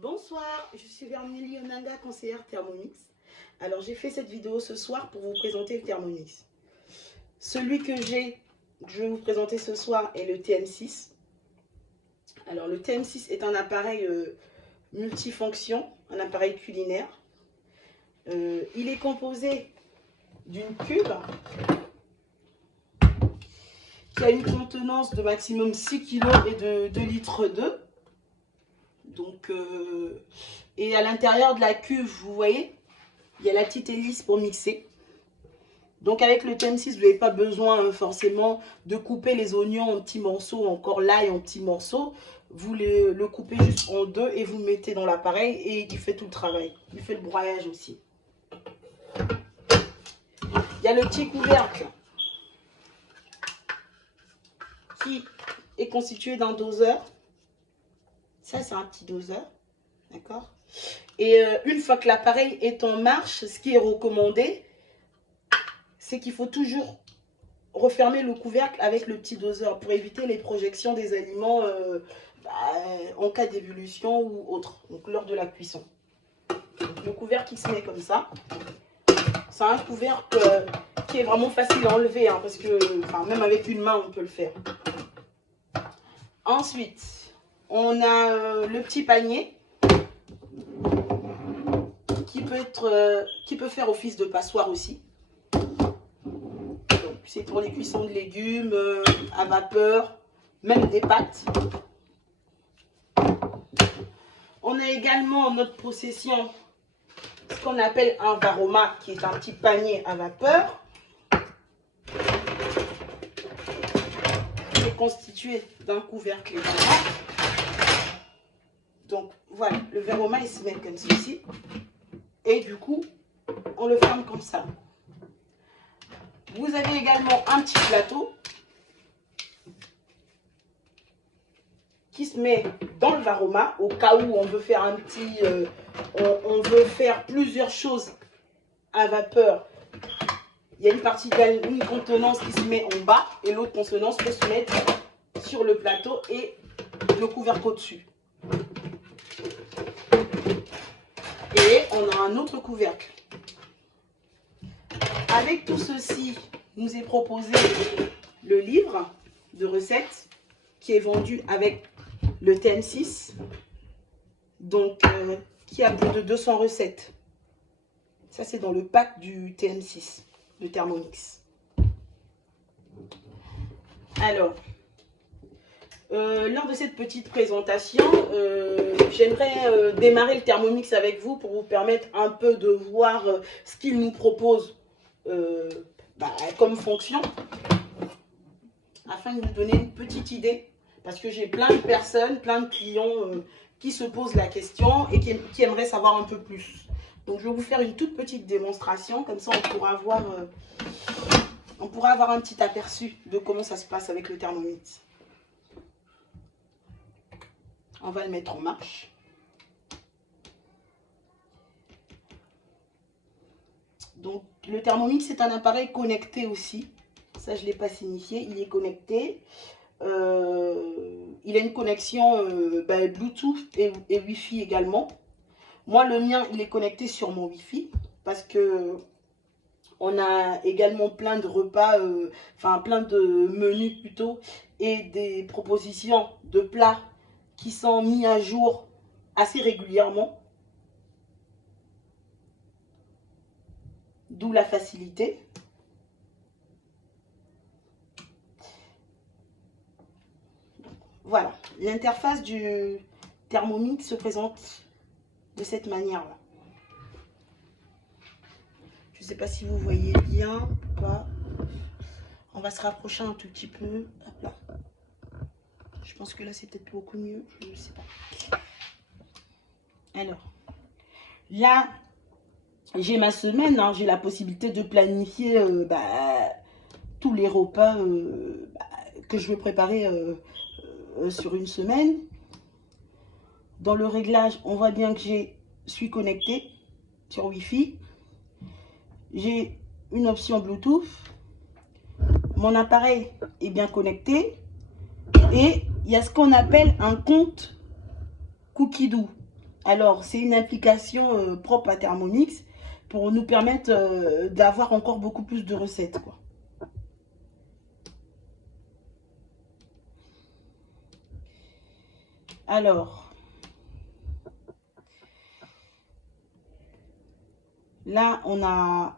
Bonsoir, je suis Vermélie Onanga, conseillère Thermomix. Alors j'ai fait cette vidéo ce soir pour vous présenter le Thermomix. Celui que je vais vous présenter ce soir est le TM6. Alors le TM6 est un appareil multifonction, un appareil culinaire. Il est composé d'une cuve qui a une contenance de maximum 6 kg et de 2 litres d'eau. Donc, et à l'intérieur de la cuve, vous voyez, il y a la petite hélice pour mixer. Donc avec le TM6, vous n'avez pas besoin forcément de couper les oignons en petits morceaux, encore l'ail en petits morceaux. Vous le coupez juste en deux et vous le mettez dans l'appareil et il fait tout le travail. Il fait le broyage aussi. Il y a le petit couvercle qui est constitué d'un doseur. Ça, c'est un petit doseur. D'accord? Et une fois que l'appareil est en marche, ce qui est recommandé, c'est qu'il faut toujours refermer le couvercle avec le petit doseur pour éviter les projections des aliments en cas d'évolution ou autre, donc lors de la cuisson. Donc, le couvercle qui se met comme ça, c'est un couvercle qui est vraiment facile à enlever, hein, parce que même avec une main, on peut le faire. Ensuite, on a le petit panier qui peut faire office de passoire aussi. C'est pour les cuissons de légumes, à vapeur, même des pâtes. On a également en notre possession ce qu'on appelle un Varoma, qui est un petit panier à vapeur, qui est constitué d'un couvercle également. Donc voilà, le Varoma il se met comme ceci. Et du coup, on le ferme comme ça. Vous avez également un petit plateau qui se met dans le Varoma au cas où on veut faire on veut faire plusieurs choses à vapeur. Il y a une partie une contenance qui se met en bas et l'autre contenance peut se mettre sur le plateau et le couvercle au-dessus. Et on a un autre couvercle. Avec tout ceci, nous est proposé le livre de recettes qui est vendu avec le TM6, donc qui a plus de 200 recettes. Ça, c'est dans le pack du TM6, de Thermomix. Alors, lors de cette petite présentation, j'aimerais démarrer le Thermomix avec vous pour vous permettre un peu de voir ce qu'il nous propose comme fonction, afin de vous donner une petite idée, parce que j'ai plein de personnes, plein de clients qui se posent la question et qui aimeraient savoir un peu plus. Donc je vais vous faire une toute petite démonstration, comme ça on pourra avoir un petit aperçu de comment ça se passe avec le Thermomix. On va le mettre en marche. Donc le Thermomix, c'est un appareil connecté aussi. Ça, je ne l'ai pas signifié. Il est connecté. Il a une connexion Bluetooth et Wi-Fi également. Moi, le mien, il est connecté sur mon Wi-Fi parce que on a également plein de repas, plein de menus plutôt, et des propositions de plats qui sont mis à jour assez régulièrement. D'où la facilité. Voilà, l'interface du Thermomix se présente de cette manière-là. Je ne sais pas si vous voyez bien ou pas. On va se rapprocher un tout petit peu. Hop là. Je pense que là, c'est peut-être beaucoup mieux. Je ne sais pas. Alors, là, j'ai ma semaine. Hein, j'ai la possibilité de planifier tous les repas que je veux préparer sur une semaine. Dans le réglage, on voit bien que je suis connectée sur Wi-Fi. J'ai une option Bluetooth. Mon appareil est bien connecté. Et il y a ce qu'on appelle un compte Cookidoo. Alors, c'est une application propre à Thermomix pour nous permettre d'avoir encore beaucoup plus de recettes, quoi. Alors, là, on a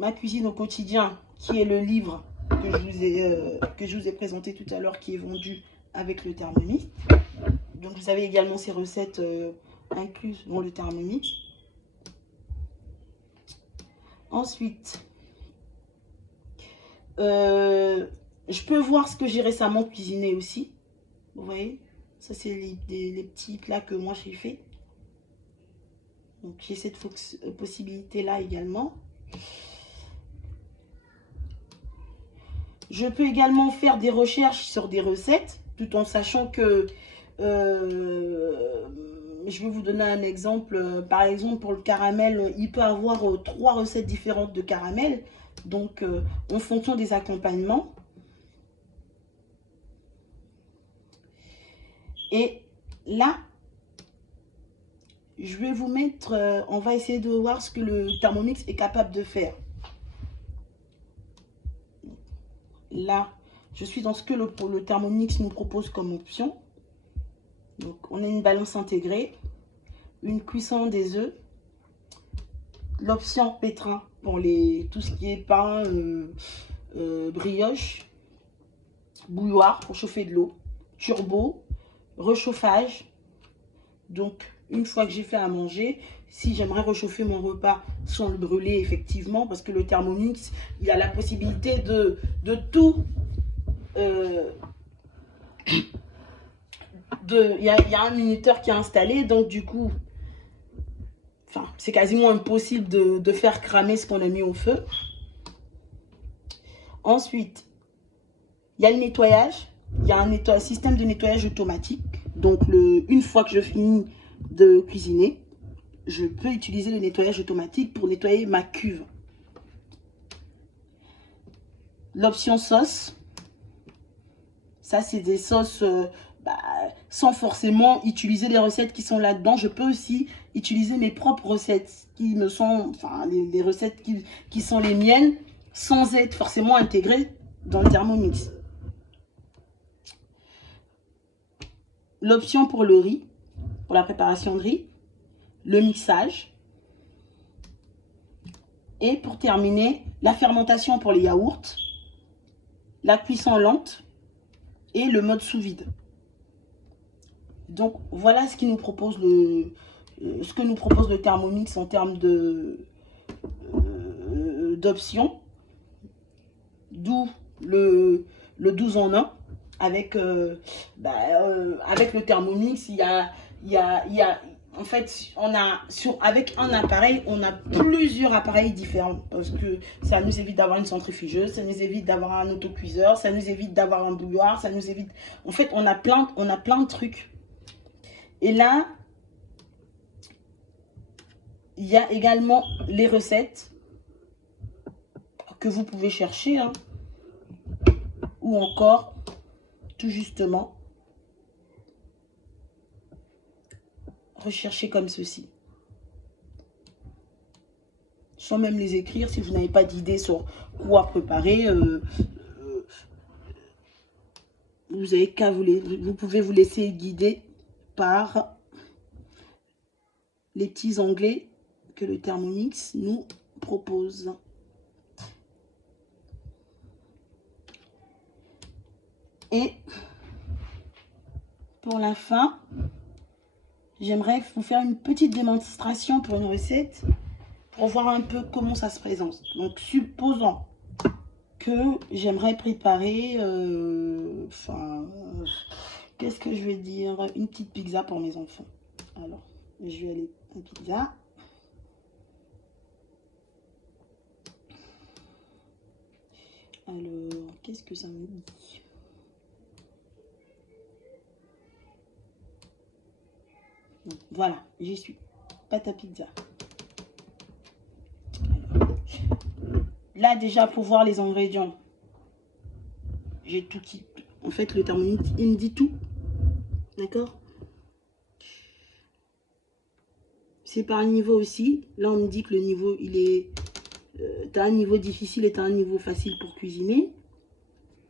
ma cuisine au quotidien, qui est le livre que je vous ai présenté tout à l'heure, qui est vendu avec le Thermomix. Donc, vous avez également ces recettes incluses dans le Thermomix. Ensuite, je peux voir ce que j'ai récemment cuisiné aussi. Vous voyez, ça c'est les petits plats que moi j'ai fait. Donc j'ai cette possibilité là également. Je peux également faire des recherches sur des recettes, tout en sachant que je vais vous donner un exemple. Par exemple, pour le caramel, il peut y avoir 3 recettes différentes de caramel. Donc, en fonction des accompagnements. Et là, je vais vous mettre, on va essayer de voir ce que le Thermomix est capable de faire. Là, je suis dans ce que le Thermomix nous propose comme option. Donc, on a une balance intégrée, une cuisson des œufs, l'option pétrin pour tout ce qui est pain, brioche, bouilloire pour chauffer de l'eau, turbo, réchauffage. Donc, une fois que j'ai fait à manger, si j'aimerais réchauffer mon repas sans le brûler, effectivement, parce que le Thermomix, il a la possibilité de tout... il y a un minuteur qui est installé, donc du coup, enfin, c'est quasiment impossible de faire cramer ce qu'on a mis au feu. Ensuite, il y a le nettoyage. Il y a un système de nettoyage automatique. Donc, une fois que je finis de cuisiner, je peux utiliser le nettoyage automatique pour nettoyer ma cuve. L'option sauce. Ça, c'est des sauces sans forcément utiliser les recettes qui sont là-dedans. Je peux aussi utiliser mes propres recettes qui me sont, enfin, les recettes qui sont les miennes sans être forcément intégrées dans le Thermomix. L'option pour le riz, pour la préparation de riz, le mixage. Et pour terminer, la fermentation pour les yaourts, la cuisson lente et le mode sous vide. Donc voilà ce qui nous propose ce que nous propose le Thermomix en termes d'options. D'où le 12 en 1 avec avec le Thermomix. En fait, avec un appareil, on a plusieurs appareils différents parce que ça nous évite d'avoir une centrifugeuse, ça nous évite d'avoir un autocuiseur, ça nous évite d'avoir un bouilloire, ça nous évite... En fait, on a plein de trucs. Et là, il y a également les recettes que vous pouvez chercher, hein, ou encore, tout justement, rechercher comme ceci. Sans même les écrire, si vous n'avez pas d'idée sur quoi préparer, vous avez qu'à vous pouvez vous laisser guider par les petits onglets que le Thermomix nous propose. Et pour la fin, j'aimerais vous faire une petite démonstration pour une recette pour voir un peu comment ça se présente. Donc, supposons que j'aimerais préparer, qu'est-ce que je vais dire? Une petite pizza pour mes enfants. Alors, je vais aller à pizza. Alors, qu'est-ce que ça me dit? Donc, voilà, j'y suis. Pâte à pizza. Alors, là, déjà, pour voir les ingrédients, j'ai tout qui... En fait, le Thermomix, il me dit tout. D'accord? c'est par niveau aussi. Là, on me dit que le niveau, il est... tu as un niveau difficile et tu as un niveau facile pour cuisiner.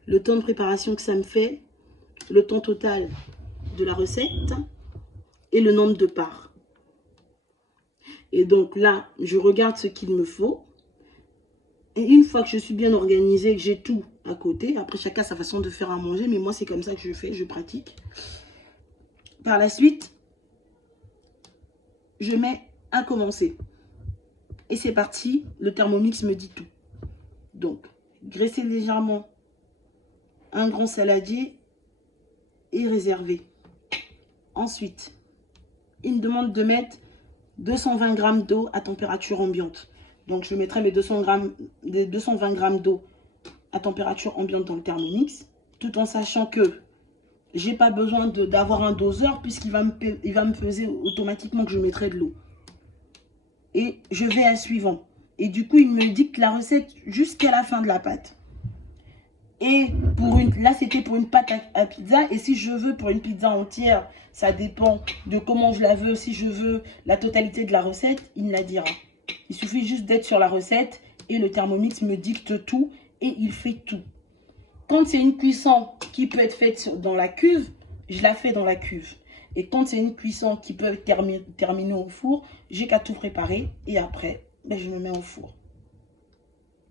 Le temps de préparation que ça me fait, le temps total de la recette et le nombre de parts. Et donc là, je regarde ce qu'il me faut. Et une fois que je suis bien organisée, que j'ai tout à côté, après chacun a sa façon de faire à manger, mais moi c'est comme ça que je fais, je pratique. Par la suite, je mets à commencer. Et c'est parti, le Thermomix me dit tout. Donc, graisser légèrement un grand saladier et réserver. Ensuite, il me demande de mettre 220 g d'eau à température ambiante. Donc, je mettrai mes 220 g d'eau à température ambiante dans le Thermomix, tout en sachant que j'ai pas besoin d'avoir un doseur puisqu'il va me peser automatiquement que je mettrai de l'eau. Et je vais à suivant. Et du coup, il me dicte la recette jusqu'à la fin de la pâte. Et là, c'était pour une pâte à pizza. Et si je veux pour une pizza entière, ça dépend de comment je la veux. Si je veux la totalité de la recette, il me la dira. Il suffit juste d'être sur la recette et le Thermomix me dicte tout et il fait tout. Quand c'est une cuisson qui peut être faite dans la cuve, je la fais dans la cuve. Et quand c'est une cuisson qui peut être terminée au four, j'ai qu'à tout préparer et après, ben, je me mets au four.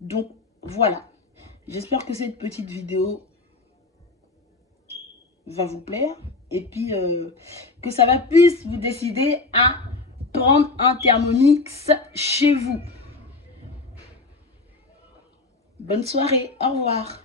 Donc, voilà. J'espère que cette petite vidéo va vous plaire et puis que ça va plus vous décider à prendre un Thermomix chez vous. Bonne soirée, au revoir.